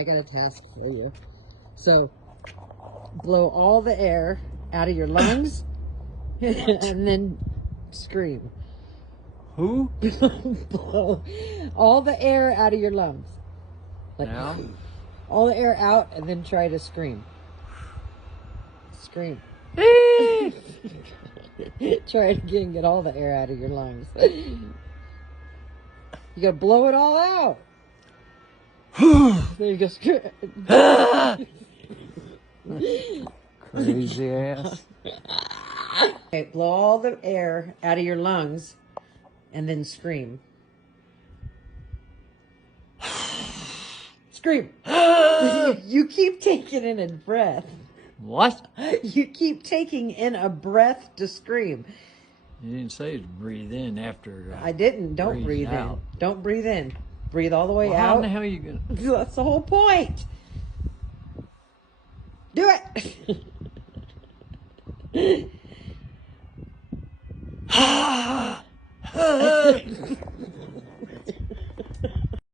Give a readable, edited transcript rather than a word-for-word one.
I got a task for you. So, blow all the air out of your lungs and then scream. Who? Blow all the air out of your lungs. Like, Now? all the air out and then try to scream. Scream. Try it again. Get all the air out of your lungs. You gotta blow it all out. There you go. Crazy ass. Okay, blow all the air out of your lungs and then scream. Scream. You keep taking in a breath. What? You keep taking in a breath to scream. You didn't say to breathe in after. I didn't. Don't breathe out. in. Don't breathe in. Breathe all the way Well, how in out. the hell are you gonna? That's the whole point. Do it.